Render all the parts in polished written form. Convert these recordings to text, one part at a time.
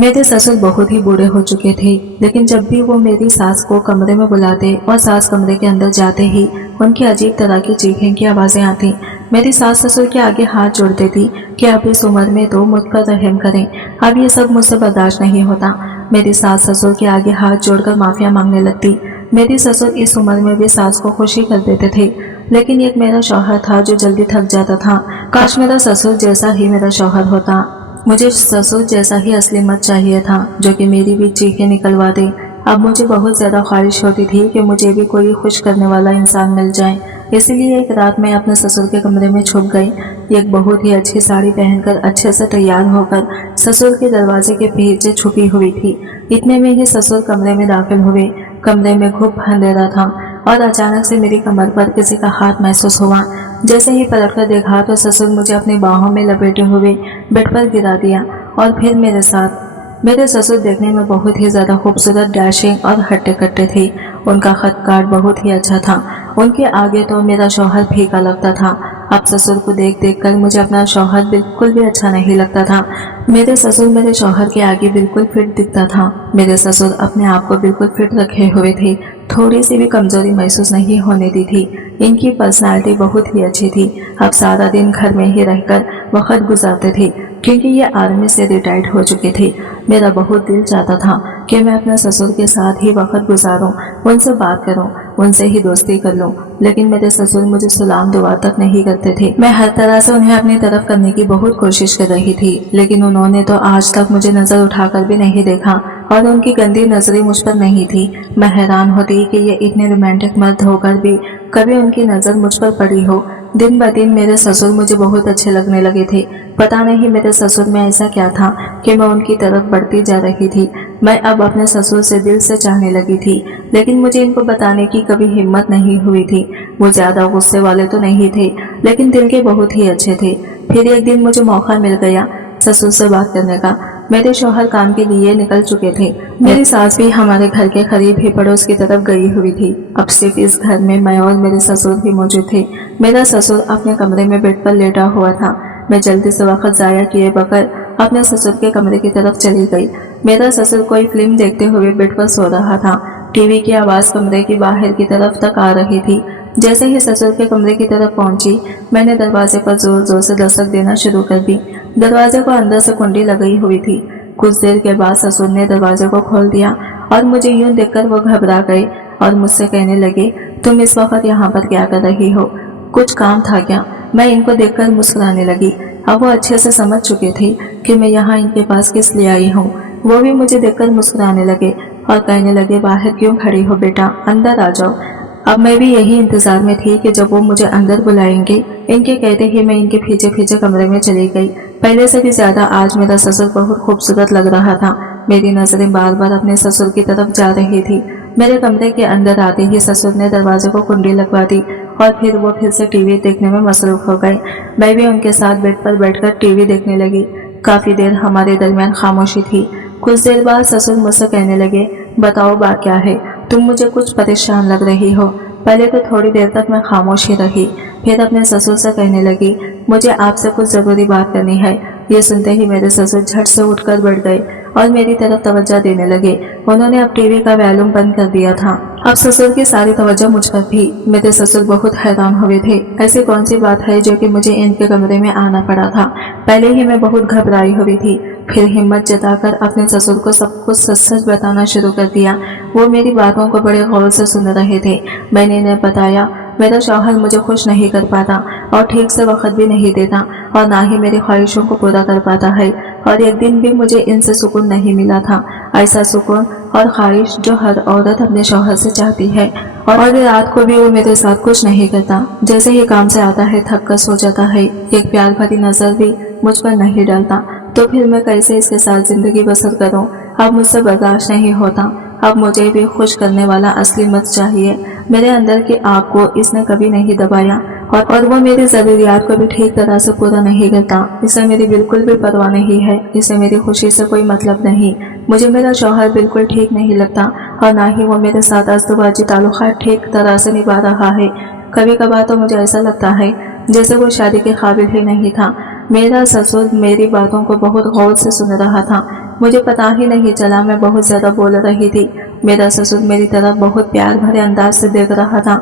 मेरे ससुर बहुत ही बूढ़े हो चुके थे, लेकिन जब भी वो मेरी सास को कमरे में बुलाते और सास कमरे के अंदर जाते ही उनकी अजीब तरह की चीखने की आवाजें आती। मेरी सास ससुर के आगे हाथ जोड़ देती कि अब इस उम्र में तो मुझ पर रहम करें, अब ये सब मुझसे बर्दाश्त नहीं होता। मेरी सास ससुर के आगे हाथ जोड़कर माफिया मांगने लगती। मेरी ससुर इस उम्र में भी सास को खुशी कर देते थे, लेकिन एक मेरा शौहर था जो जल्दी थक जाता था। काश मेरा ससुर जैसा ही मेरा शौहर होता। मुझे ससुर जैसा ही असली मर्द चाहिए था जो कि मेरी भी चीखें निकलवा दे। अब मुझे बहुत ज्यादा ख्वाहिश होती थी कि मुझे भी कोई खुश करने वाला इंसान मिल जाए। इसीलिए एक रात मैं अपने ससुर के कमरे में छुप गई। एक बहुत ही अच्छी साड़ी पहनकर अच्छे से तैयार होकर ससुर के दरवाजे के पीछे छुपी हुई थी। इतने में ही ससुर कमरे में दाखिल हुए। कमरे में खूब अंधेरा था और अचानक से मेरी कमर पर किसी का हाथ महसूस हुआ। जैसे ही पलट कर देखा तो ससुर मुझे अपनी बाहों में लपेटे हुए बेड पर गिरा दिया और फिर मेरे साथ। मेरे ससुर देखने में बहुत ही ज्यादा खूबसूरत, डैशिंग और हट्टे कट्टे थे। उनका खत काट बहुत ही अच्छा था। उनके आगे तो मेरा शौहर फीका लगता था। अब ससुर को देख देख कर मुझे अपना शौहर बिल्कुल भी अच्छा नहीं लगता था। मेरे ससुर मेरे शौहर के आगे बिल्कुल फिट दिखता था। मेरे ससुर अपने आप को बिल्कुल फिट रखे हुए थे, थोड़ी सी भी कमजोरी महसूस नहीं होने दी थी। इनकी पर्सनालिटी बहुत ही अच्छी थी। अब सारा दिन घर में ही रहकर वक्त गुजारते थे क्योंकि ये आर्मी से रिटायर्ड हो चुके थे। मेरा बहुत दिल चाहता था कि मैं अपने ससुर के साथ ही वक्त गुजारूं, उनसे बात करूं, उनसे ही दोस्ती कर लूं, लेकिन मेरे ससुर मुझे सलाम दुआ तक नहीं करते थे। मैं हर तरह से उन्हें अपनी तरफ करने की बहुत कोशिश कर रही थी, लेकिन उन्होंने तो आज तक मुझे नजर उठाकर भी नहीं देखा और उनकी गंदी नजरें मुझ पर नहीं थी। मैं हैरान होती कि ये इतने रोमांटिक मर्द होकर भी कभी उनकी नजर मुझ पर पड़ी हो। दिन ब दिन मेरे ससुर मुझे बहुत अच्छे लगने लगे थे। पता नहीं मेरे ससुर में ऐसा क्या था कि मैं उनकी तरफ बढ़ती जा रही थी। मैं अब अपने ससुर से दिल से चाहने लगी थी, लेकिन मुझे इनको बताने की कभी हिम्मत नहीं हुई थी। वो ज्यादा गुस्से वाले तो नहीं थे, लेकिन दिल के बहुत ही अच्छे थे। फिर एक दिन मुझे मौका मिल गया ससुर से बात करने का। मेरे शौहर काम के लिए निकल चुके थे। मेरी सास भी हमारे घर के करीब ही पड़ोस की तरफ गई हुई थी। अब सिर्फ इस घर में मैं और मेरे ससुर ही मौजूद थे। मेरा ससुर अपने कमरे में बेड पर लेटा हुआ था। मैं जल्दी से वक्त जाया किए बगैर अपने ससुर के कमरे की तरफ चली गई। मेरा ससुर कोई फिल्म देखते हुए बेड पर सो रहा था। टीवी की आवाज कमरे की बाहर की तरफ तक आ रही थी। जैसे ही ससुर के कमरे की तरफ पहुंची, मैंने दरवाजे पर जोर जोर से दस्तक देना शुरू कर दी। दरवाजे को अंदर से कुंडी लगाई हुई थी। कुछ देर के बाद ससुर ने दरवाजे को खोल दिया और मुझे यूं देखकर वो घबरा गए और मुझसे कहने लगे, तुम इस वक्त यहाँ पर क्या कर रही हो? कुछ काम था क्या? मैं इनको देखकर मुस्कुराने लगी। अब वो अच्छे से समझ चुके थे कि मैं यहाँ इनके पास किस लिए आई हूँ। वो भी मुझे देखकर मुस्कुराने लगे और कहने लगे, बाहर क्यों खड़ी हो बेटा, अंदर आ जाओ। अब मैं भी यही इंतजार में थी कि जब वो मुझे अंदर बुलाएंगे। इनके कहते ही मैं इनके पीछे पीछे कमरे में चली गई। पहले से भी ज्यादा आज मेरा ससुर बहुत खूबसूरत लग रहा था। मेरी नजरें बार बार अपने ससुर की तरफ जा रही थी। मेरे कमरे के अंदर आते ही ससुर ने दरवाजे को कुंडी लगवा दी और फिर वो फिर से टीवी देखने में मसरूफ हो गए। मैं भी उनके साथ बेड पर बैठकर टीवी देखने लगी। काफी देर हमारे दरमियान खामोशी थी। कुछ देर बाद ससुर मुझसे कहने लगे, बताओ बात क्या है? तुम मुझे कुछ परेशान लग रही हो। पहले तो थोड़ी देर तक मैं खामोश ही रही, फिर अपने ससुर से कहने लगी, मुझे आपसे कुछ जरूरी बात करनी है। ये सुनते ही मेरे ससुर झट से उठकर बैठ गए और मेरी तरफ तवज्जो देने लगे। उन्होंने अब टीवी का वॉल्यूम बंद कर दिया था। अब ससुर की सारी तवज्जो मुझ पर थी। मेरे ससुर बहुत हैरान हुए थे। ऐसी कौन सी बात है जो कि मुझे इनके कमरे में आना पड़ा था? पहले ही मैं बहुत घबराई हुई थी, फिर हिम्मत जताकर अपने ससुर को सब कुछ सच सच बताना शुरू कर दिया। वो मेरी बातों को बड़े गौर से सुन रहे थे। मैंने इन्हें बताया, मेरा शौहर मुझे खुश नहीं कर पाता और ठीक से वक्त भी नहीं देता और ना ही मेरी ख्वाहिशों को पूरा कर पाता है, और एक दिन भी मुझे इनसे सुकून नहीं मिला था। ऐसा सुकून और ख्वाहिश जो हर औरत अपने शौहर से चाहती है, और रात को भी वो मेरे साथ कुछ नहीं करता। जैसे ही काम से आता है थक कर सो जाता है, एक प्यार भरी नजर भी मुझ पर नहीं डालता। तो फिर मैं कैसे इसके साथ जिंदगी बसर करूं? अब मुझसे बर्दाश्त नहीं होता। अब मुझे भी खुश करने वाला असली मर्द चाहिए। मेरे अंदर की आग को इसने कभी नहीं दबाया और वो मेरी जरूरियात को भी ठीक तरह से पूरा नहीं करता। इसे मेरी बिल्कुल भी परवाह नहीं है। इसे मेरी खुशी से कोई मतलब नहीं। मुझे मेरा शौहर बिल्कुल ठीक नहीं लगता और ना ही वो मेरे साथ अज़दवाजी ताल्लुकात ठीक तरह से निभा रहा है। कभी कभार तो मुझे ऐसा लगता है जैसे वो शादी के काबिल ही नहीं था। मेरा ससुर मेरी बातों को बहुत गौर से सुन रहा था। मुझे पता ही नहीं चला मैं बहुत ज्यादा बोल रही थी। मेरा ससुर मेरी तरफ बहुत प्यार भरे अंदाज से देख रहा था।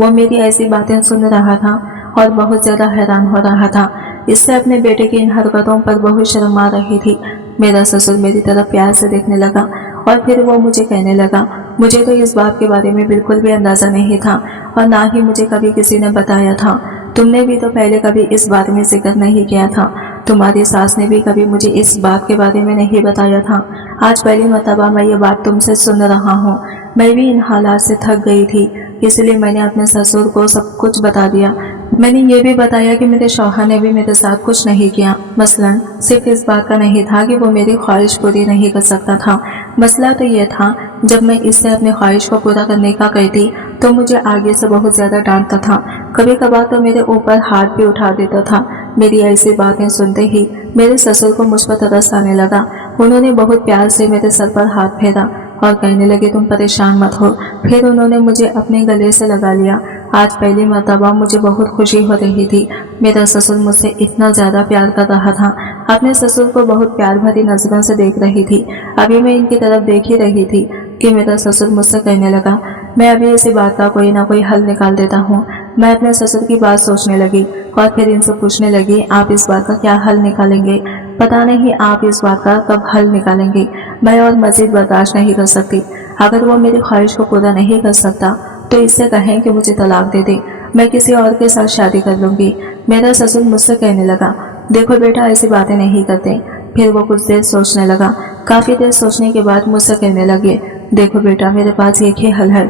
वो मेरी ऐसी बातें सुन रहा था और बहुत ज्यादा हैरान हो रहा था। इससे अपने बेटे की इन हरकतों पर बहुत शर्म आ रही थी। मेरा ससुर मेरी तरफ प्यार से देखने लगा और फिर वो मुझे कहने लगा, मुझे तो इस बात के बारे में बिल्कुल भी अंदाजा नहीं था और ना ही मुझे कभी किसी ने बताया था। तुमने भी तो पहले कभी इस बारे में जिक्र नहीं किया था। तुम्हारी सास ने भी कभी मुझे इस बात के बारे में नहीं बताया था। आज पहली मर्तबा मैं ये बात तुमसे सुन रहा हूँ। मैं भी इन हालात से थक गई थी, इसलिए मैंने अपने ससुर को सब कुछ बता दिया। मैंने ये भी बताया कि मेरे शौहर ने भी मेरे साथ कुछ नहीं किया। मसलन सिर्फ इस बात का नहीं था कि वो मेरी ख्वाहिश पूरी नहीं कर सकता था। मसला तो ये था, जब मैं इससे अपनी ख्वाहिश को पूरा करने का कहती तो मुझे आगे से बहुत ज़्यादा डांटता था। कभी कभार तो मेरे ऊपर हाथ भी उठा देता था। मेरी ऐसी बातें सुनते ही मेरे ससुर को मुझ पर तरस आने लगा। उन्होंने बहुत प्यार से मेरे सर पर हाथ फेरा और कहने लगे, तुम परेशान मत हो। फिर उन्होंने मुझे अपने गले से लगा लिया। आज पहली मर्तबा मुझे बहुत खुशी हो रही थी। मेरा ससुर मुझसे इतना ज़्यादा प्यार कर रहा था। अपने ससुर को बहुत प्यार भरी नजरों से देख रही थी। अभी मैं इनकी तरफ देख ही रही थी कि मेरा ससुर मुझसे कहने लगा, मैं अभी इसी बात का कोई ना कोई हल निकाल देता हूँ। मैं अपने ससुर की बात सोचने लगी और फिर इनसे पूछने लगी, आप इस बात का क्या हल निकालेंगे? पता नहीं आप इस बात का कब हल निकालेंगे। मैं और मजीद बर्दाश्त नहीं कर सकती। अगर वो मेरी ख्वाहिश को पूरा नहीं कर सकता तो इससे कहें कि मुझे तलाक दे दे, मैं किसी और के साथ शादी कर लूंगी। मेरा ससुर मुझसे कहने लगा, देखो बेटा, ऐसी बातें नहीं करते। फिर वो कुछ देर सोचने लगा। काफी देर सोचने के बाद मुझसे कहने लगे, देखो बेटा, मेरे पास एक ही हल है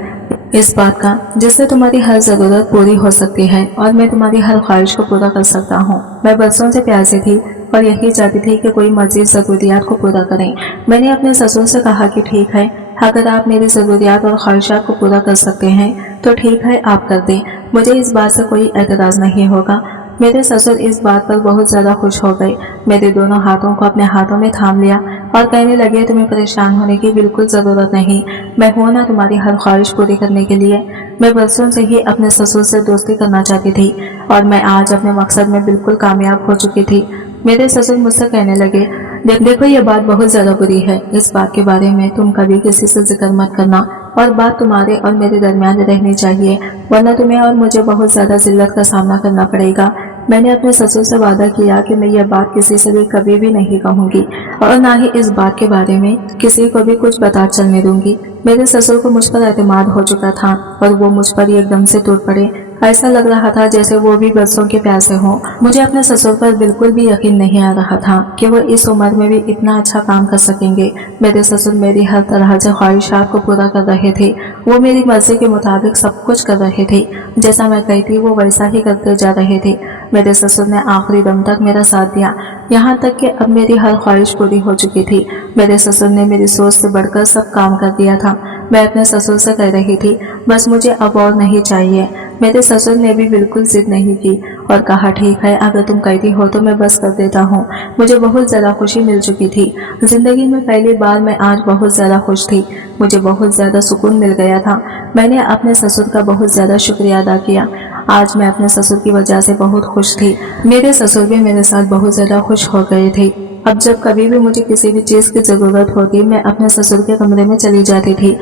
इस बात का जिससे तुम्हारी हर जरूरत पूरी हो सकती है और मैं तुम्हारी हर ख्वाहिश को पूरा कर सकता हूँ। मैं बरसों से प्यासी थी और यही चाहती थी कि कोई मजीद जरूरियात को पूरा करें। मैंने अपने ससुर से कहा कि ठीक है, अगर आप मेरी ज़रूरियात और ख्वाहिशात को पूरा कर सकते हैं तो ठीक है, आप कर दें। मुझे इस बात से कोई एतराज़ नहीं होगा। मेरे ससुर इस बात पर बहुत ज़्यादा खुश हो गए। मेरे दोनों हाथों को अपने हाथों में थाम लिया और कहने लगे, तुम्हें परेशान होने की बिल्कुल ज़रूरत नहीं। मैं हूँ ना तुम्हारी हर ख्वाहिश पूरी करने के लिए। मैं बरसों से ही अपने ससुर से दोस्ती करना चाहती थी और मैं आज अपने मकसद में बिल्कुल कामयाब हो चुकी थी। मेरे ससुर मुझसे कहने लगे, देखो ये बात बहुत ज़्यादा बुरी है। इस बात के बारे में तुम कभी किसी से जिक्र मत करना और बात तुम्हारे और मेरे दरमियान रहनी चाहिए, वरना तुम्हें और मुझे बहुत ज़्यादा जिल्लत का सामना करना पड़ेगा। मैंने अपने ससुर से वादा किया कि मैं यह बात किसी से भी कभी भी नहीं कहूँगी और ना ही इस बात के बारे में किसी को भी कुछ बता चलने दूंगी। मेरे ससुर को मुझ पर एतमाद हो चुका था और वो मुझ पर एकदम से टूट पड़े। ऐसा लग रहा था जैसे वो भी बरसों के प्यासे हों। मुझे अपने ससुर पर बिल्कुल भी यकीन नहीं आ रहा था कि वो इस उम्र में भी इतना अच्छा काम कर सकेंगे। मेरे ससुर मेरी हर तरह से ख्वाहिशात को पूरा कर रहे थे। वो मेरी मर्जी के मुताबिक सब कुछ कर रहे थे। जैसा मैं कहती वो वैसा ही करते जा रहे थे। मेरे ससुर ने आखिरी दम तक मेरा साथ दिया, यहाँ तक कि अब मेरी हर ख्वाहिश पूरी हो चुकी थी। मेरे ससुर ने मेरी सोच से बढ़कर सब काम कर दिया था। मैं अपने ससुर से कह रही थी, बस मुझे अब और नहीं चाहिए। मेरे ससुर ने भी बिल्कुल जिद नहीं की और कहा, ठीक है, अगर तुम कहती हो तो मैं बस कर देता हूँ। मुझे बहुत ज़्यादा खुशी मिल चुकी थी। जिंदगी में पहली बार मैं आज बहुत ज़्यादा खुश थी। मुझे बहुत ज़्यादा सुकून मिल गया था। मैंने अपने ससुर का बहुत ज़्यादा शुक्रिया अदा किया। आज मैं अपने ससुर की वजह से बहुत खुश थी। मेरे ससुर भी मेरे साथ बहुत ज़्यादा खुश हो गए थे। अब जब कभी भी मुझे किसी भी चीज़ की ज़रूरत होती मैं अपने ससुर के कमरे में चली जाती थी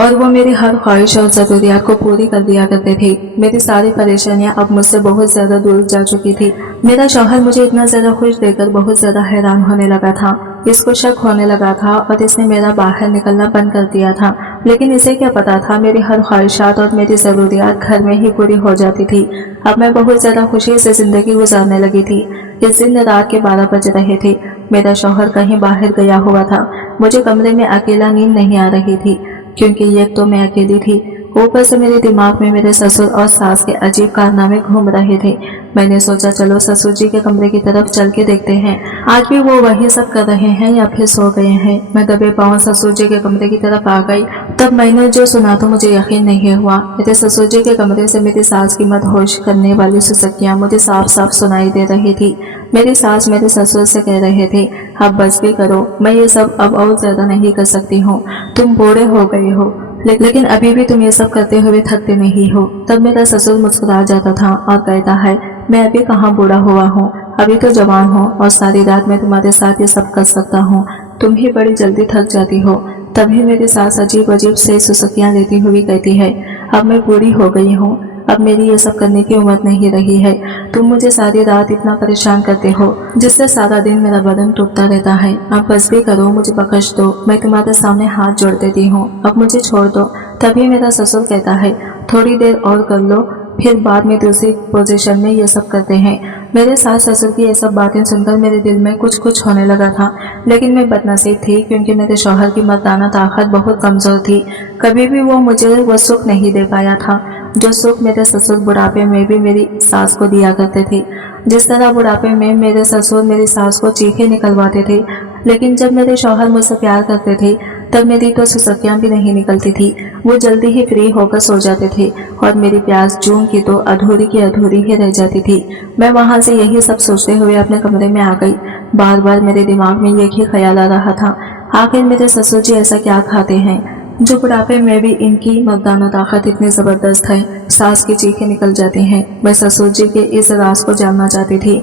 और वो मेरी हर ख्वाहिश और ज़रूरियात को पूरी कर दिया करते थे। मेरी सारी परेशानियां अब मुझसे बहुत ज़्यादा दूर जा चुकी थी। मेरा शौहर मुझे इतना ज़्यादा खुश देखकर बहुत ज़्यादा हैरान होने लगा था। इसको शक होने लगा था और इसने मेरा बाहर निकलना बंद कर दिया था। लेकिन इसे क्या पता था मेरी हर ख्वाहिशात और मेरी ज़रूरियात घर में ही पूरी हो जाती थी। अब मैं बहुत ज़्यादा खुशी से ज़िंदगी गुजारने लगी थी। इस दिन रात के 12 बज रहे थे। मेरा शौहर कहीं बाहर गया हुआ था। मुझे कमरे में अकेला नींद नहीं आ रही थी क्योंकि ये तो मैं अकेली थी। ऊपर से मेरे दिमाग में मेरे ससुर और सास के अजीब कारनामे घूम रहे थे। मैंने सोचा चलो ससुर जी के कमरे की तरफ चल के देखते हैं, आज भी वो वही सब कर रहे हैं या फिर सो गए हैं। मैं दबे पांव ससुर जी के कमरे की तरफ आ गई। तब मैंने जो सुना तो मुझे यकीन नहीं हुआ। मेरे ससुर जी के कमरे से मेरी सास की मदहोश करने वाली सुसक्तियां मुझे साफ साफ सुनाई दे रही थी। मेरी सास मेरे ससुर से कह रहे थे, अब बस भी करो, मैं ये सब अब और ज्यादा नहीं कर सकती हूँ। तुम बूढ़े हो गए हो लेकिन अभी भी तुम ये सब करते हुए थकते नहीं हो। तब मेरा ससुर मुस्कुरा जाता था और कहता है, मैं अभी कहाँ बूढ़ा हुआ हूँ, अभी तो जवान हूँ और सारी रात मैं तुम्हारे साथ ये सब कर सकता हूँ। तुम ही बड़ी जल्दी थक जाती हो। तभी मेरी सास अजीब अजीब से सुसुकियां लेती हुई कहती है, अब मैं बूढ़ी हो गई हूँ, अब मेरी ये सब करने की उम्र नहीं रही है। तुम मुझे सारी रात इतना परेशान करते हो जिससे सारा दिन मेरा बदन टूटता रहता है। अब बस भी करो, मुझे बख्श दो, मैं तुम्हारे सामने हाथ जोड़ देती हूँ, अब मुझे छोड़ दो। तभी मेरा ससुर कहता है, थोड़ी देर और कर लो, फिर बाद में दूसरी पोजीशन में ये सब करते हैं। मेरे सास ससुर की ये सब बातें सुनकर मेरे दिल में कुछ कुछ होने लगा था, लेकिन मैं बदनसीब थी क्योंकि मेरे शौहर की मर्दाना ताकत बहुत कमजोर थी। कभी भी वो मुझे वो सुख नहीं दे पाया था जो सुख मेरे ससुर बुढ़ापे में भी मेरी सास को दिया करते थे। जिस तरह बुढ़ापे में मेरे ससुर मेरी सास को चीखें निकलवाते थे, लेकिन जब मेरे शौहर मुझसे प्यार करते थे तब मेरी तो सुसकियां भी नहीं निकलती थी। वो जल्दी ही फ्री होकर सो जाते थे और मेरी प्यास जून की तो अधूरी की अधूरी ही रह जाती थी। मैं वहां से यही सब सोचते हुए अपने कमरे में आ गई। बार बार मेरे दिमाग में एक ही ख्याल आ रहा था, आखिर मेरे ससुर जी ऐसा क्या खाते हैं जो बुढ़ापे में भी इनकी मर्दाना ताकत इतनी जबरदस्त है, सास की चीखें निकल जाती हैं। मैं ससुर जी के इस राज को जानना चाहती थी,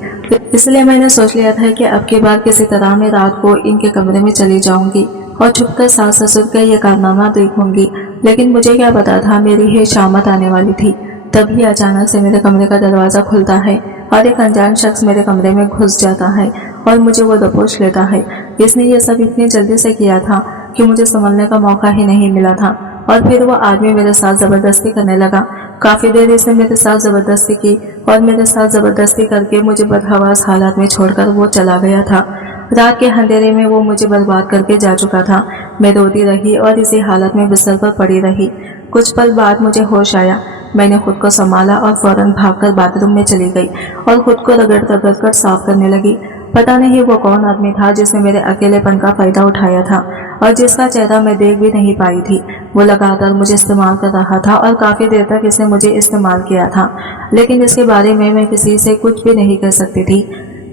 इसलिए मैंने सोच लिया था कि अब की बार किसी तरह मैं रात को इनके कमरे में चली जाऊंगी और छुपकर सास ससुर का ये कारनामा देखूंगी। लेकिन मुझे क्या पता था मेरी ही शामत आने वाली थी। तभी अचानक से मेरे कमरे का दरवाजा खुलता है और एक अनजान शख्स मेरे कमरे में घुस जाता है और मुझे वो दबोच लेता है। इसने ये सब इतनी जल्दी से किया था कि मुझे संभलने का मौका ही नहीं मिला था और फिर वो आदमी मेरे साथ जबरदस्ती करने लगा। काफी देर इसने मेरे साथ जबरदस्ती की और मेरे साथ जबरदस्ती करके मुझे बदहवास हालात में छोड़कर वो चला गया था। रात के अंधेरे में वो मुझे बर्बाद करके जा चुका था। मैं रोती रही और इसी हालत में बिस्तर पर पड़ी रही। कुछ पल बाद मुझे होश आया। मैंने खुद को संभाला और फौरन भागकर बाथरूम में चली गई और खुद को रगड़ रगड़ कर साफ करने लगी। पता नहीं वो कौन आदमी था जिसने मेरे अकेलेपन का फायदा उठाया था और जिसका चेहरा मैं देख भी नहीं पाई थी। वो लगातार मुझे इस्तेमाल कर रहा था और काफी देर तक इसने मुझे इस्तेमाल किया था, लेकिन इसके बारे में मैं किसी से कुछ भी नहीं कर सकती थी।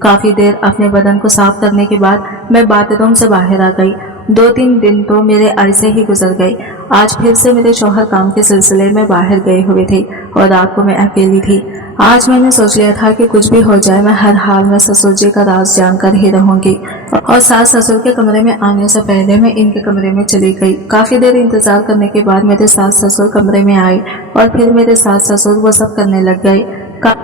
काफी देर अपने बदन को साफ करने के बाद मैं बाथरूम से बाहर आ गई। 2-3 दिन तो मेरे ऐसे ही गुजर गए। आज फिर से मेरे शौहर काम के सिलसिले में बाहर गए हुए थे और रात को मैं अकेली थी। आज मैंने सोच लिया था कि कुछ भी हो जाए मैं हर हाल में ससुर जी का राज जानकर ही रहूंगी और सास ससुर के कमरे में आने से पहले मैं इनके कमरे में चली गई। काफी देर इंतजार करने के बाद मेरे सास ससुर कमरे में आए और फिर मेरे सास ससुर वो सब करने लग गए।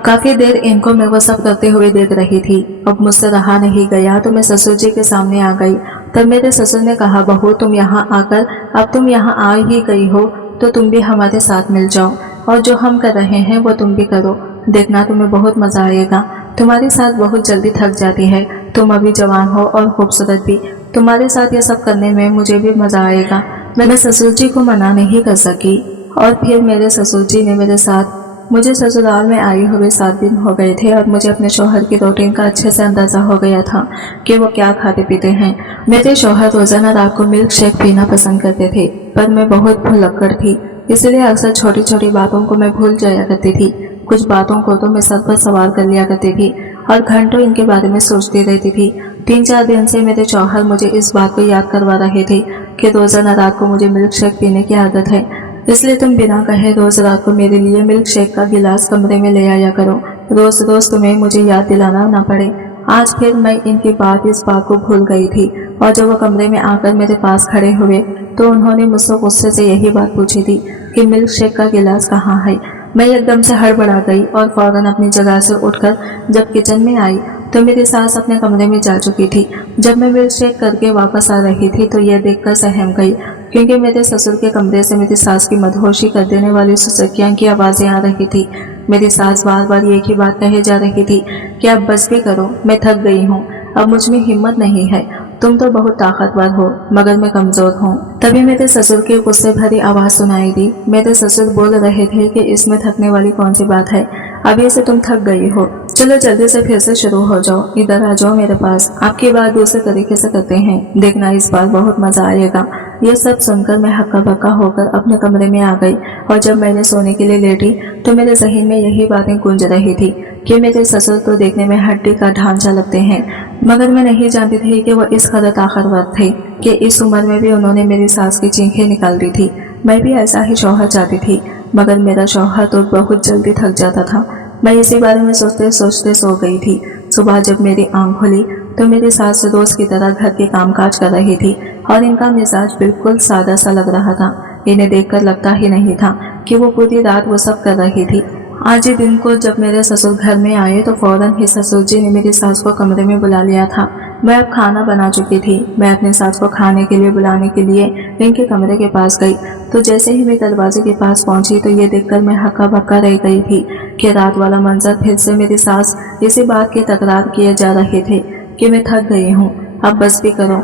काफी देर इनको मैं वो सब करते हुए देख रही थी। अब मुझसे रहा नहीं गया तो मैं ससुर जी के सामने आ गई। तब मेरे ससुर ने कहा, बहू तुम यहाँ आकर, अब तुम यहाँ आ ही गई हो तो तुम भी हमारे साथ मिल जाओ और जो हम कर रहे हैं वो तुम भी करो। देखना तुम्हें बहुत मजा आएगा। तुम्हारी साथ बहुत जल्दी थक जाती है, तुम अभी जवान हो और खूबसूरत भी। तुम्हारे साथ ये सब करने में मुझे भी मजा आएगा। मैंने ससुर जी को मना नहीं कर सकी और फिर मेरे ससुर जी ने मेरे साथ, मुझे ससुराल में आई हुए 7 दिन हो गए थे और मुझे अपने शौहर की रूटीन का अच्छे से अंदाजा हो गया था कि वो क्या खाते पीते हैं। मेरे शौहर रोजाना रात को मिल्क शेक पीना पसंद करते थे, पर मैं बहुत भुलक्कड़ थी, इसलिए अक्सर छोटी छोटी बातों को मैं भूल जाया करती थी। कुछ बातों को तो मैं सर पर सवार कर लिया करती थी और घंटों इनके बारे में सोचती रहती थी। 3-4 दिन से मेरे शौहर मुझे इस बात को याद करवा रहे थे कि रोजाना रात को मुझे मिल्क शेक पीने की आदत है, इसलिए तुम बिना कहे रोज रात को मेरे लिए मिल्क शेक का गिलास कमरे में ले आया करो, रोज रोज तुम्हें मुझे याद दिलाना ना पड़े। आज फिर मैं इनकी इस बात को भूल गई थी और जब वो कमरे में आकर मेरे पास खड़े हुए तो उन्होंने मुझसे गुस्से से यही बात पूछी थी कि मिल्क शेक का गिलास कहाँ है। मैं एकदम से हड़बड़ा गई और फौरन अपनी जगह से उठकर जब किचन में आई तो मेरी सास अपने कमरे में जा चुकी थी। जब मैं मिल्क शेक करके वापस आ रही थी तो यह देखकर सहम गई, क्योंकि मेरे ससुर के कमरे से मेरी सास की मदहोशी कर देने वाली सुसकियां की आवाजें आ रही थी। मेरी सास बार बार एक ही बात कहे जा रही थी कि अब बस भी करो, मैं थक गई हूँ, अब मुझ में हिम्मत नहीं है, तुम तो बहुत ताकतवर हो मगर मैं कमजोर हूँ। तभी मेरे ससुर की गुस्से भरी आवाज सुनाई दी। मेरे ससुर बोल रहे थे कि इसमें थकने वाली कौन सी बात है, अभी से तुम थक गई हो, चलो जल्दी से फिर से शुरू हो जाओ, इधर आ जाओ मेरे पास, आपकी बात दूसरे तरीके से करते हैं, देखना इस बार बहुत मजा आएगा। यह सब सुनकर मैं हक्का बक्का होकर अपने कमरे में आ गई और जब मैंने सोने के लिए लेटी तो मेरे जहन में यही बातें गूंज रही थी कि मेरे ससुर तो देखने में हड्डी का ढांचा लगते हैं, मगर मैं नहीं जानती थी कि वो इस कदर ताकतवर थे कि इस उम्र में भी उन्होंने मेरी सास की चीखें निकाल दी थी। मैं भी ऐसा ही शौहर चाहती थी, मगर मेरा शौहर तो बहुत जल्दी थक जाता था। मैं इसी बारे में सोचते सोचते सो गई थी। सुबह जब मेरी आंख खुली तो मेरी सास रोज की तरह घर के कामकाज कर रही थी और इनका मिजाज बिल्कुल सादा सा लग रहा था। इन्हें देखकर लगता ही नहीं था कि वो पूरी रात वो सब कर रही थी। आज ही दिन को जब मेरे ससुर घर में आए तो फौरन ही ससुर जी ने मेरी सास को कमरे में बुला लिया था। मैं अब खाना बना चुकी थी। मैं अपनी सास को खाने के लिए बुलाने के लिए इनके कमरे के पास गई तो जैसे ही मैं दरवाजे के पास पहुंची तो ये देखकर मैं हक्का बक्का रह गई थी कि रात वाला मंजर फिर से मेरी सास इसी बात की तकरार किए जा रहे थे कि मैं थक गई हूँ, अब बस भी करो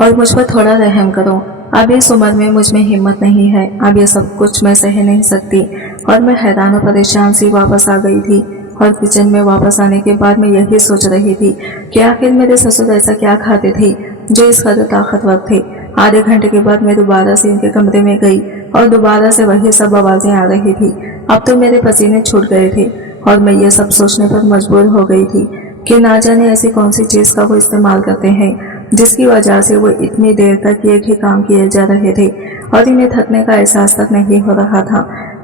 और मुझ पर थोड़ा रहम करो। अब इस उम्र में मुझ में हिम्मत नहीं है, अब ये सब कुछ मैं सह नहीं सकती। और मैं हैरान और परेशान सी वापस आ गई थी और किचन में वापस आने के बाद मैं यही सोच रही थी कि आखिर मेरे ससुर ऐसा क्या खाते थे जो इस कदर ताकतवर थे। आधे घंटे के बाद मैं दोबारा से इनके कमरे में गई और दोबारा से वही सब आवाजें आ रही थी। अब तो मेरे पसीने छूट गए थे और मैं ये सब सोचने पर मजबूर हो गई थी कि ना जाने ऐसी कौन सी चीज का वो इस्तेमाल करते हैं जिसकी वजह से वो इतनी देर तक एक ही काम किए जा रहे थे और इन्हें थकने का एहसास तक नहीं हो रहा था।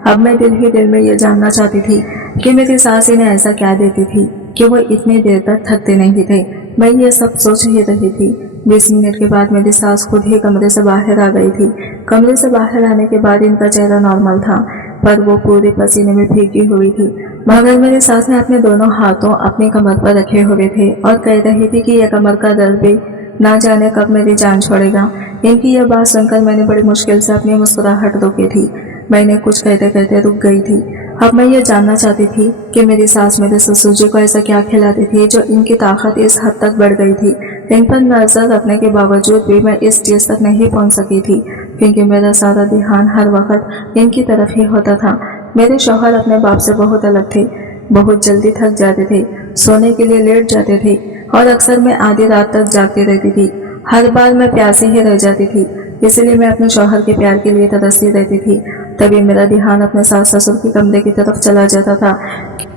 अब मैं दिल ही दिल में ये जानना चाहती थी कि मेरी सास इन्हें ऐसा क्या देती थी कि वो इतनी देर तक थकते नहीं थे। मैं ये सब सोच ही रही थी। 20 मिनट के बाद मेरी सास खुद ही कमरे से बाहर आ गई थी। कमरे से बाहर आने के बाद इनका चेहरा नॉर्मल था पर वो पूरे पसीने में भीगी हुई थी। मगर मेरी सास ने अपने दोनों हाथों अपनी कमर पर रखे हुए थे और कह रही थी कि यह कमर का दर्द भी ना जाने कब मेरी जान छोड़ेगा। इनकी यह बात सुनकर मैंने बड़ी मुश्किल से अपनी मुस्कुराहट रोकी थी। मैंने कुछ कहते कहते रुक गई थी। अब मैं ये जानना चाहती थी कि मेरी सास मेरे ससुर जी को ऐसा क्या खिलाती थी जो इनकी ताकत इस हद तक बढ़ गई थी। इन पर नजर रखने के बावजूद भी मैं इस चीज तक नहीं पहुंच सकी थी क्योंकि मेरा सारा ध्यान हर वक्त इनकी तरफ ही होता था। मेरे शौहर अपने बाप से बहुत अलग थे। बहुत जल्दी थक जाते थे, सोने के लिए लेट जाते थे और अक्सर मैं आधी रात तक जागती रहती थी। हर बार मैं प्यासी ही रह जाती थी, इसलिए मैं अपने शौहर के प्यार के लिए तरसती रहती थी। तभी मेरा ध्यान अपने सास ससुर के कमरे की तरफ चला जाता था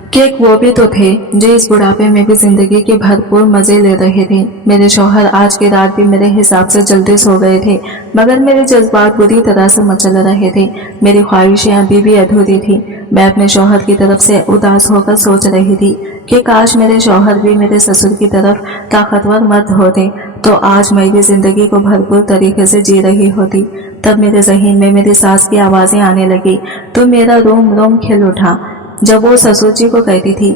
कि एक वो भी तो थे जो इस बुढ़ापे में भी जिंदगी के भरपूर मजे ले रहे थे। मेरे शौहर आज की रात भी मेरे हिसाब से जल्दी सो गए थे मगर मेरे जज्बात बुरी तरह से मचल रहे थे। मेरी ख्वाहिशें अभी भी अधूरी थी। मैं अपने शौहर की तरफ से उदास होकर सोच रही थी कि काश मेरे शौहर भी मेरे ससुर की तरफ ताकतवर मर्द होते तो आज मैं भी जिंदगी को भरपूर तरीके से जी रही होती। तब मेरे ज़हन में मेरी सास की आवाजें आने लगी तो मेरा रोम रोम खिल उठा जब वो ससुर जी को कहती थी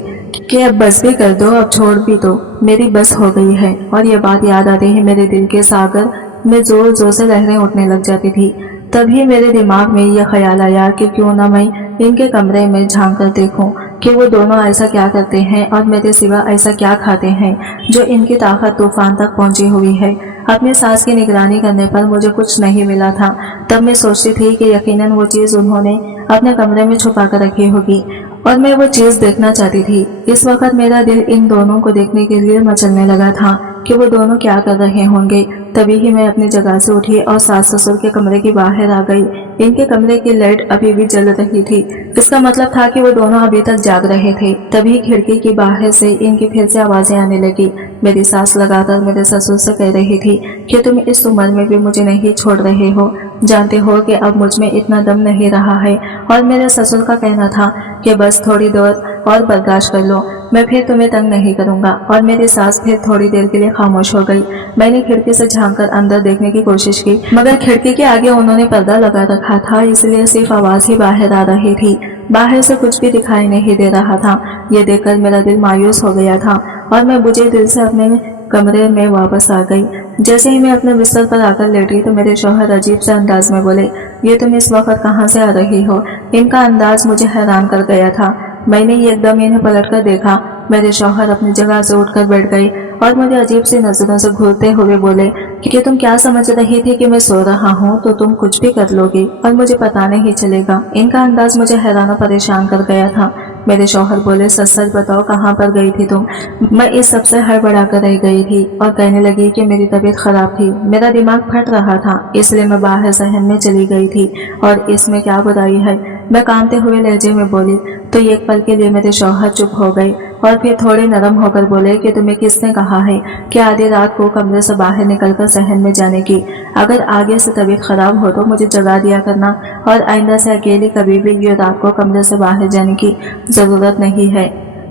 कि अब बस भी कर दो, अब छोड़ भी दो, मेरी बस हो गई है। और ये बात याद आते ही मेरे दिल के सागर में जोर जोर से लहरें उठने लग जाती थी। तभी मेरे दिमाग में यह ख्याल आया कि क्यों ना मैं इनके कमरे में झांक कर देखूं कि वो दोनों ऐसा क्या करते हैं और मेरे सिवा ऐसा क्या खाते हैं जो इनकी ताकत तूफान तक पहुंची हुई है। अपनी सास की निगरानी करने पर मुझे कुछ नहीं मिला था। तब मैं सोचती थी कि यकीनन वो चीज उन्होंने अपने कमरे में छुपा कर रखी होगी और मैं वो चीज देखना चाहती थी। इस वक्त मेरा दिल इन दोनों को देखने के लिए मचलने लगा था कि वो दोनों क्या कर रहे होंगे। तभी ही मैं अपनी जगह से उठी और सास ससुर के कमरे के बाहर आ गई। इनके कमरे की लाइट अभी भी जल रही थी। इसका मतलब था कि वो दोनों अभी तक जाग रहे थे। तभी खिड़की के बाहर से इनकी फिर से आवाजें आने लगी। मेरी सास लगातार मेरे ससुर से कह रही थी कि तुम इस उम्र में भी मुझे नहीं छोड़ रहे हो, जानते हो कि अब मुझ में इतना दम नहीं रहा है। और मेरे ससुर का कहना था कि बस थोड़ी देर और बर्दाश्त कर लो, मैं फिर तुम्हें तंग नहीं करूंगा। और मेरी सास फिर थोड़ी देर के लिए खामोश हो गई। मैंने खिड़की से झांककर अंदर देखने की कोशिश की मगर खिड़की के आगे उन्होंने पर्दा लगा रखा था, इसलिए सिर्फ आवाज ही बाहर आ रही थी। बाहर से कुछ भी दिखाई नहीं दे रहा था। ये देखकर मेरा दिल मायूस हो गया था और मैं बुझे दिल से अपने कमरे में वापस आ गई। जैसे ही मैं अपने बिस्तर पर आकर लेटी तो मेरे शौहर अजीब से अंदाज में बोले, ये तुम इस वक्त कहाँ से आ रही हो? इनका अंदाज मुझे हैरान कर गया था। मैंने एकदम इन्हें पलट कर देखा। मेरे शौहर अपनी जगह से उठकर बैठ गए और मुझे अजीब सी नजरों से घूरते हुए बोले कि तुम क्या समझ रही थी कि मैं सो रहा हूँ तो तुम कुछ भी कर लोगी और मुझे पता नहीं चलेगा। इनका अंदाज मुझे हैरान और परेशान कर गया था। मेरे शौहर बोले, सच सच बताओ कहाँ पर गई थी तुम? मैं इस सबसे हड़बड़ा कर रह गई थी और कहने लगी कि मेरी तबीयत खराब थी, मेरा दिमाग फट रहा था, इसलिए मैं बाहर शहर में चली गई थी और इसमें क्या बुराई है? मैं कांपते हुए लहजे में बोली। तो एक पल के लिए मेरे शौहर चुप हो गए और फिर थोड़े नरम होकर बोले कि तुम्हें किसने कहा है कि आधी रात को कमरे से बाहर निकलकर शहर में जाने की? अगर आगे से तबीयत खराब हो तो मुझे जगा दिया करना और आइंदा से अकेली कभी भी ये रात को कमरे से बाहर जाने की जरूरत नहीं है।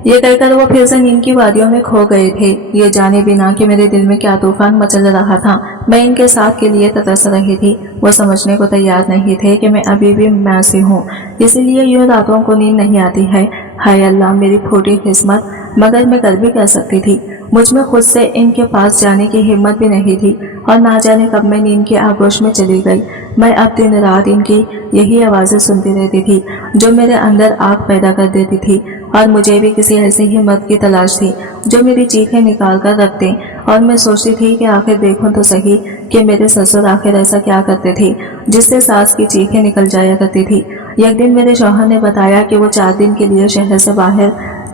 ये कहकर वो फिर से नींद की वादियों में खो गए थे, ये जाने बिना कि मेरे दिल में क्या तूफान मचल रहा था। मैं इनके साथ के लिए तरस रही थी। वो समझने को तैयार नहीं थे कि मैं अभी भी मासी हूँ, इसीलिए यूं रातों को नींद नहीं आती है। हाय अल्लाह, मेरी खोटी किस्मत। मगर मैं कर भी कर सकती थी। मुझ में खुद से इनके पास जाने की हिम्मत भी नहीं थी, और ना जाने कब मैं नींद के आगोश में चली गई। मैं अब दिन रात इनकी यही आवाज़ें सुनती रहती थी, जो मेरे अंदर आग पैदा कर देती थी। और मुझे भी किसी ऐसी हिम्मत की तलाश थी जो मेरी चीखें निकाल कर रख दे। और मैं सोचती थी कि आखिर देखूं तो सही कि मेरे ससुर आखिर ऐसा क्या करते थे जिससे सास की चीखें निकल जाया करती थी। एक दिन मेरे शौहर ने बताया कि वो 4 दिन के लिए शहर से बाहर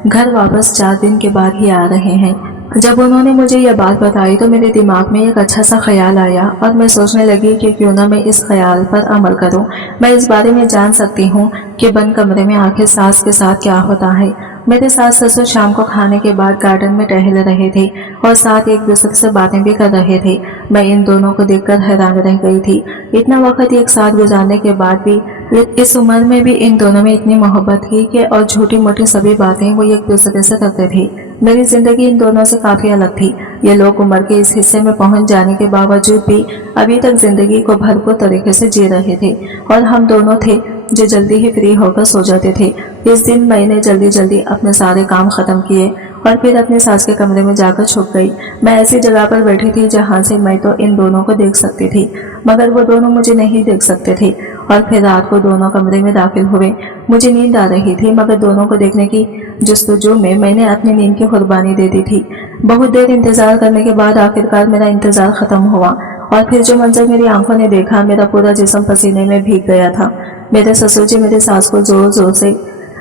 घर वापस 4 दिन के बाद ही आ रहे हैं। जब उन्होंने मुझे यह बात बताई तो मेरे दिमाग में एक अच्छा सा ख्याल आया, और मैं सोचने लगी कि क्यों ना मैं इस ख्याल पर अमल करूं। मैं इस बारे में जान सकती हूँ कि बंद कमरे में आखिर सास के साथ क्या होता है। मेरे सास ससुर शाम को खाने के बाद गार्डन में टहल रहे थे और साथ एक दूसरे से बातें भी कर रहे थे। मैं इन दोनों को देखकर हैरान रह गई थी। इतना वक्त एक साथ गुजारने के बाद भी, इस उम्र में भी इन दोनों में इतनी मोहब्बत थी कि और छोटी मोटी सभी बातें वो एक दूसरे से करते थे। मेरी जिंदगी इन दोनों से काफी अलग थी। ये लोग उम्र के इस हिस्से में पहुंच जाने के बावजूद भी अभी तक जिंदगी को भरपूर तरीके से जी रहे थे, और हम दोनों थे जो जल्दी ही फ्री होकर सो जाते थे। इस दिन मैंने जल्दी जल्दी अपने सारे काम खत्म किए और फिर अपने सास के कमरे में जाकर छुप गई। मैं ऐसी जगह पर बैठी थी जहां से मैं तो इन दोनों को देख सकती थी, मगर वो दोनों मुझे नहीं देख सकते थे। और फिर रात को दोनों कमरे में दाखिल हुए। मुझे नींद आ रही थी, मगर दोनों को देखने की जस्तजू में मैंने अपनी नींद की कुर्बानी दे दी थी। बहुत देर इंतजार करने के बाद आखिरकार मेरा इंतजार खत्म हुआ, और फिर जो मंजर मेरी आंखों ने देखा, मेरा पूरा जिस्म पसीने में भीग गया था। मेरे ससुर जी मेरे सास को जोर जोर से,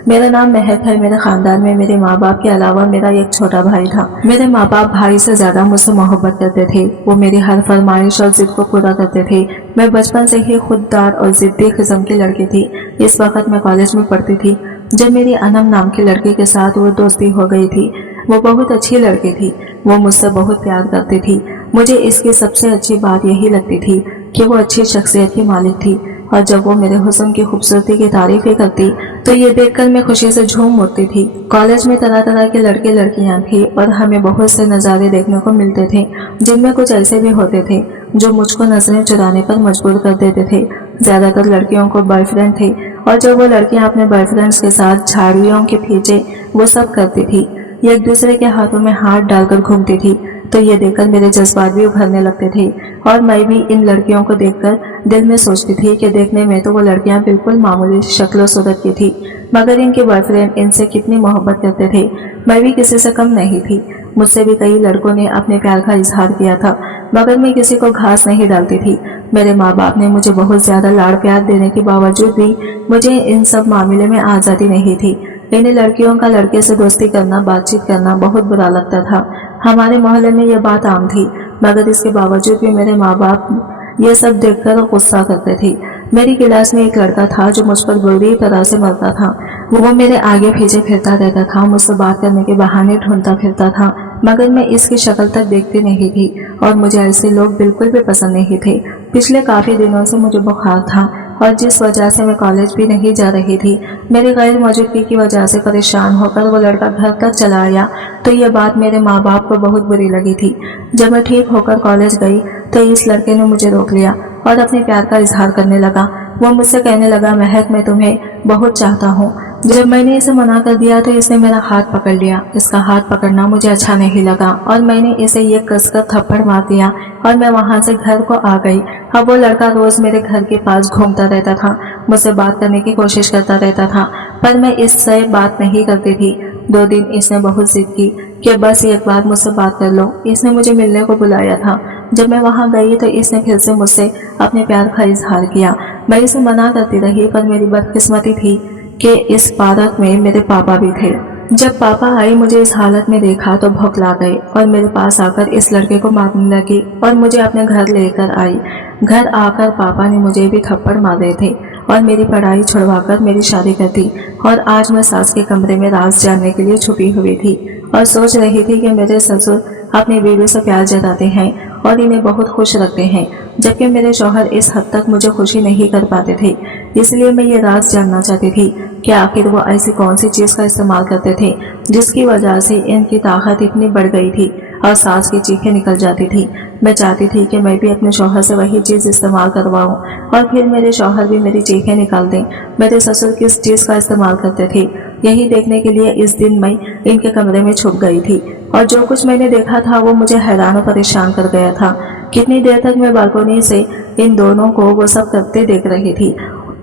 मेरा नाम महक है। मेरे खानदान में मेरे माँ बाप के अलावा मेरा एक छोटा भाई था। मेरे माँ बाप भाई से ज्यादा मुझसे मोहब्बत करते थे। वो मेरी हर फरमाइश और जिद को पूरा करते थे। मैं बचपन से ही खुददार और जिद्दी किस्म की लड़की थी। इस वक्त मैं कॉलेज में पढ़ती थी जब मेरी अनम नाम की लड़की के साथ वो दोस्ती हो गई थी। वो बहुत अच्छी लड़की थी। वो मुझसे बहुत प्यार करती थी। मुझे इसकी सबसे अच्छी बात यही लगती थी कि वो अच्छी शख्सियत की मालिक थी, और जब वो मेरे हुस्न की खूबसूरती की तारीफ ही करती तो ये देखकर मैं खुशी से झूम उठती थी। कॉलेज में तरह तरह के लड़के लड़कियां थी, और हमें बहुत से नज़ारे देखने को मिलते थे, जिनमें कुछ ऐसे भी होते थे जो मुझको नजरें चुराने पर मजबूर कर देते थे। ज्यादातर लड़कियों को बॉयफ्रेंड थे, और जब वो लड़कियां अपने बॉयफ्रेंड्स के साथ झाड़ियों के पीछे वो सब करती थी, एक दूसरे के हाथों में हाथ डालकर घूमती थी, तो ये देखकर मेरे जज्बात भी उभरने लगते थे। और मैं भी इन लड़कियों को देखकर दिल में सोचती थी कि देखने में तो वो लड़कियां बिल्कुल मामूली शक्ल सूरत की थी, मगर इनके बॉयफ्रेंड इनसे कितनी मोहब्बत करते थे। मैं भी किसी से कम नहीं थी। मुझसे भी कई लड़कों ने अपने प्यार का इजहार किया था, मगर मैं किसी को घास नहीं डालती थी। मेरे माँ बाप ने मुझे बहुत ज्यादा लाड़ प्यार देने के बावजूद भी मुझे इन सब मामले में आज़ादी नहीं थी। इन लड़कियों का लड़के से दोस्ती करना, बातचीत करना बहुत बुरा लगता था। हमारे मोहल्ले में यह बात आम थी, मगर इसके बावजूद भी मेरे माँ बाप ये सब देखकर गुस्सा करते थे। मेरी क्लास में एक लड़का था जो मुझ पर बुरी तरह से मरता था। वो मेरे आगे पीछे फिरता रहता था, मुझसे बात करने के बहाने ढूंढता फिरता था, मगर मैं इसकी शक्ल तक देखती नहीं थी, और मुझे ऐसे लोग बिल्कुल भी पसंद नहीं थे। पिछले काफी दिनों से मुझे बुखार था, और जिस वजह से मैं कॉलेज भी नहीं जा रही थी। मेरी गैर मौजूदगी की वजह से परेशान होकर वो लड़का घर तक चला आया, तो ये बात मेरे माँ बाप को बहुत बुरी लगी थी। जब मैं ठीक होकर कॉलेज गई तो इस लड़के ने मुझे रोक लिया और अपने प्यार का इजहार करने लगा। वो मुझसे कहने लगा, महक मैं तुम्हें बहुत चाहता हूँ। जब मैंने इसे मना कर दिया तो इसने मेरा हाथ पकड़ लिया। इसका हाथ पकड़ना मुझे अच्छा नहीं लगा, और मैंने इसे ये कसकर थप्पड़ मार दिया, और मैं वहां से घर को आ गई। अब वो लड़का रोज मेरे घर के पास घूमता रहता था, मुझसे बात करने की कोशिश करता रहता था, पर मैं इससे बात नहीं करती थी। 2 दिन इसने बहुत जिद की कि बस एक बार मुझसे बात कर लो। इसने मुझे मिलने को बुलाया था। जब मैं वहां गई तो इसने फिर से मुझसे अपने प्यार का इजहार किया। मैं इसे मना करती रही, पर मेरी बदकिस्मती थी कि इस पार्क में मेरे पापा भी थे। जब पापा आए, मुझे इस हालत में देखा तो भौंकला गए और मेरे पास आकर इस लड़के को मारने लगी और मुझे अपने घर लेकर आई। घर आकर पापा ने मुझे भी थप्पड़ मारे थे और मेरी पढ़ाई छुड़वाकर मेरी शादी कर दी। और आज मैं सास के कमरे में राज जानने के लिए छुपी हुई थी और सोच रही थी कि मेरे ससुर अपनी बीवी से प्यार जताते हैं और इन्हें बहुत खुश रखते हैं, जबकि मेरे शौहर इस हद तक मुझे खुशी नहीं कर पाते थे। इसलिए मैं ये राज जानना चाहती थी कि आखिर वो ऐसी कौन सी चीज़ का इस्तेमाल करते थे जिसकी वजह से इनकी ताकत इतनी बढ़ गई थी और सांस की चीखें निकल जाती थी। मैं चाहती थी कि मैं भी अपने शौहर से वही चीज़ इस्तेमाल करवाऊं और फिर मेरे शौहर भी मेरी चीखें निकाल दें। मेरे ससुर किस चीज़ का इस्तेमाल करते थे, यही देखने के लिए इस दिन मैं इनके कमरे में छुप गई थी और जो कुछ मैंने देखा था वो मुझे हैरान और परेशान कर गया था। कितनी देर तक मैं बालकोनी से इन दोनों को वो सब करते देख रही थी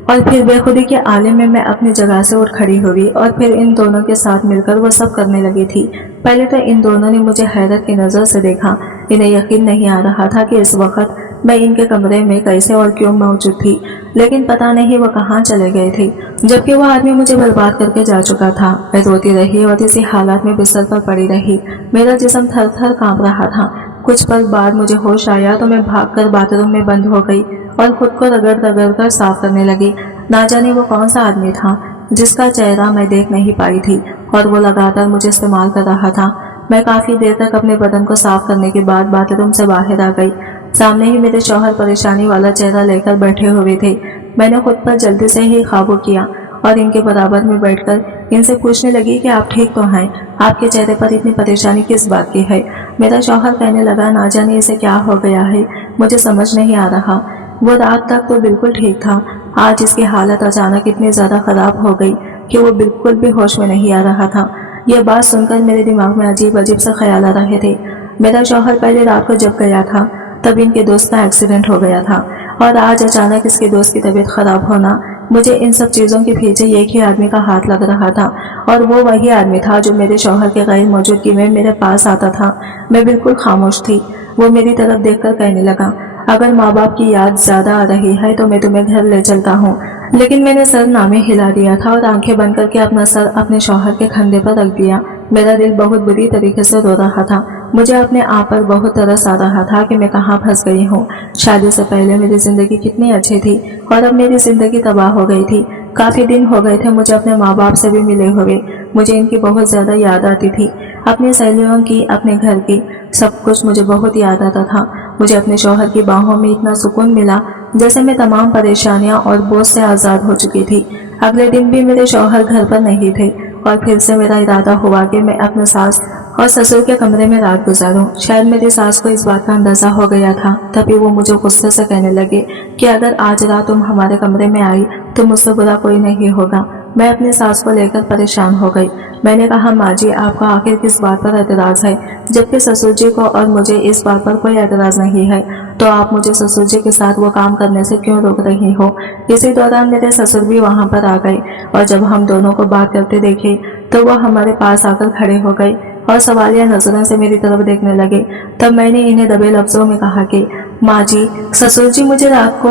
और फिर बेखुदी के आलम में मैं अपनी जगह से उठ खड़ी हुई और फिर इन दोनों के साथ मिलकर वो सब करने लगी थी। पहले तो इन दोनों ने मुझे हैरत की नज़र से देखा। इन्हें यकीन नहीं आ रहा था कि इस वक्त मैं इनके कमरे में कैसे और क्यों मौजूद थी, लेकिन पता नहीं वो कहाँ चले गए थे, जबकि वो आदमी मुझे बर्बाद करके जा चुका था। मैं रोती रही और इसी हालात में बिस्तर पर पड़ी रही। मेरा जिस्म थर थर कांप रहा था। कुछ पल बाद मुझे होश आया तो मैं भागकर बाथरूम में बंद हो गई और खुद को रगड़ रगड़ कर साफ करने लगी। ना जाने वो कौन सा आदमी था जिसका चेहरा मैं देख नहीं पाई थी और वो लगातार मुझे इस्तेमाल कर रहा था। मैं काफ़ी देर तक अपने बदन को साफ करने के बाद बाथरूम से बाहर आ गई। सामने ही मेरे शौहर परेशानी वाला चेहरा लेकर बैठे हुए थे। मैंने खुद पर जल्दी से ही काबू किया और इनके बराबर में बैठकर इनसे पूछने लगी कि आप ठीक तो हैं, आपके चेहरे पर इतनी परेशानी किस बात की है। मेरा शौहर कहने लगा, ना जाने इसे क्या हो गया है, मुझे समझ नहीं आ रहा। वो रात तक तो बिल्कुल ठीक था, आज इसकी हालत अचानक इतनी ज़्यादा ख़राब हो गई कि वो बिल्कुल भी होश में नहीं आ रहा था। यह बात सुनकर मेरे दिमाग में अजीब अजीब से ख्याल आ रहे थे। मेरा शौहर पहले रात को जब गया था तब इनके दोस्त का एक्सीडेंट हो गया था और आज अचानक इसके दोस्त की तबीयत खराब होना। मुझे इन सब चीज़ों के पीछे एक ही आदमी का हाथ लग रहा था और वो वही आदमी था जो मेरे शौहर के गैर मौजूदगी में मेरे पास आता था। मैं बिल्कुल खामोश थी। वो मेरी तरफ देखकर कहने लगा, अगर माँ बाप की याद ज़्यादा आ रही है तो मैं तुम्हें घर ले चलता हूँ। लेकिन मैंने सर नामे हिला दिया था और आंखें बंद करके अपना सर अपने शौहर के कंधे पर रख दिया। मेरा दिल बहुत बुरी तरीके से रो रहा था। मुझे अपने आप पर बहुत तरस आ रहा था कि मैं कहाँ फंस गई हूँ। शादी से पहले मेरी ज़िंदगी कितनी अच्छी थी और अब मेरी ज़िंदगी तबाह हो गई थी। काफ़ी दिन हो गए थे मुझे अपने माँ बाप से भी मिले हुए। मुझे इनकी बहुत ज़्यादा याद आती थी, अपनी सहेलियों की, अपने घर की, सब कुछ मुझे बहुत याद आता था। मुझे अपने शौहर की बाहों में इतना सुकून मिला जैसे मैं तमाम परेशानियां और बोझ से आज़ाद हो चुकी थी। अगले दिन भी मेरे शौहर घर पर नहीं थे और फिर से मेरा इरादा हुआ कि मैं अपने सास और ससुर के कमरे में रात गुजारूं। शायद मेरी सास को इस बात का अंदाजा हो गया था, तभी वो मुझे गुस्से से कहने लगे कि अगर आज रात तुम हमारे कमरे में आई तो मुझसे बुरा कोई नहीं होगा। मैं अपनी सास को लेकर परेशान हो गई। मैंने कहा, माँ जी, आपका आखिर किस बात पर एतराज़ है, जबकि ससुर जी को और मुझे इस बात पर कोई एतराज़ नहीं है, तो आप मुझे ससुर जी के साथ वो काम करने से क्यों रोक रही हो। इसी दौरान मेरे ससुर भी वहाँ पर आ गए और जब हम दोनों को बात करते देखे तो वह हमारे पास आकर खड़े हो गए और सवालिया नजरों से मेरी तरफ देखने लगे। तब मैंने इन्हें दबे लफ्जों में कहा कि माँ जी, ससुर जी मुझे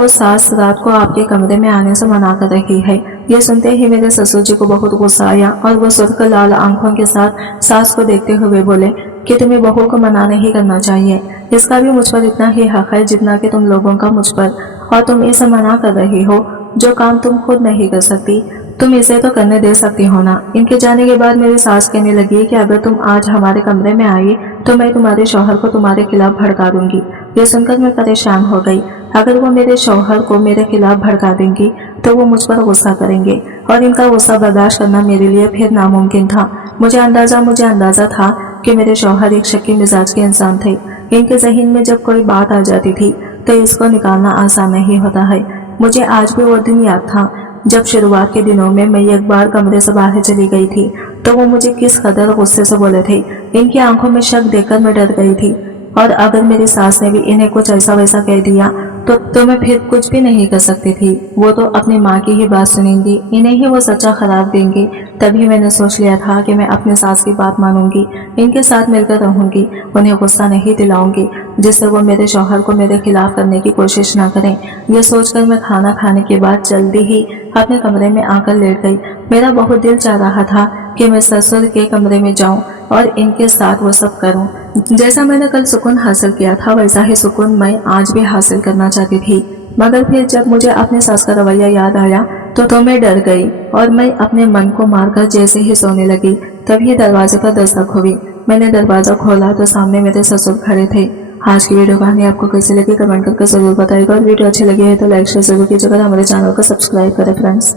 सास रात को आपके कमरे में आने से मना कर रही है। यह सुनते ही मेरे ससुर जी को बहुत गुस्सा आया और वो सुर्ख लाल आंखों के साथ सास को देखते हुए बोले कि तुम्हें बहू को मना नहीं करना चाहिए, इसका भी मुझ पर इतना ही हक है जितना कि तुम लोगों का मुझ पर, और तुम इसे मना कर रही हो जो काम तुम खुद नहीं कर सकती, तुम इसे तो करने दे सकती हो ना। इनके जाने के बाद मेरी सास कहने लगी कि अगर तुम आज हमारे कमरे में आई तो मैं तुम्हारे शौहर को तुम्हारे खिलाफ भड़का दूंगी। ये सुनकर मैं परेशान हो गई। अगर वो मेरे शौहर को मेरे खिलाफ भड़का देंगी तो वो मुझ पर गुस्सा करेंगे और इनका गुस्सा बर्दाश्त करना मेरे लिए फिर नामुमकिन था। मुझे अंदाजा था कि मेरे शौहर एक शक्की मिजाज के इंसान थे। इनके जहन में जब कोई बात आ जाती थी तो इसको निकालना आसान नहीं होता है। मुझे आज भी वो दिन याद था जब शुरुआत के दिनों में मैं एक बार कमरे से बाहर चली गई थी तो वो मुझे किस कदर गुस्से से बोले थे। इनकी आंखों में शक देखकर मैं डर गई थी और अगर मेरी सास ने भी इन्हें कुछ ऐसा वैसा कह दिया तो मैं फिर कुछ भी नहीं कर सकती थी। वो तो अपनी माँ की ही बात सुनेंगी, इन्हें ही वो सच्चा खराब देंगे। तभी मैंने सोच लिया था कि मैं अपनी सास की बात मानूंगी, इनके साथ मिलकर रहूंगी, उन्हें गुस्सा नहीं दिलाऊंगी जिससे वो मेरे शौहर को मेरे खिलाफ करने की कोशिश ना करें। यह सोचकर मैं खाना खाने के बाद जल्दी ही अपने कमरे में आकर लेट गई। मेरा बहुत दिल चाह रहा था कि मैं ससुर के कमरे में जाऊं और इनके साथ वो सब करूं। जैसा मैंने कल सुकून हासिल किया था वैसा ही सुकून मैं आज भी हासिल करना चाहती थी। मगर फिर जब मुझे अपने सास का रवैया याद आया तो मैं डर गई और मैं अपने मन को मारकर जैसे ही सोने लगी तभी दरवाजे पर दस्तक हुई। मैंने दरवाजा खोला तो सामने मेरे ससुर खड़े थे आज की वीडियो कहानी आपको कैसी लगी कमेंट करके जरूर बताइएगा, और वीडियो अच्छी लगी है तो लाइक शेयर जरूर कीजिएगा, हमारे चैनल को सब्सक्राइब करें फ्रेंड्स।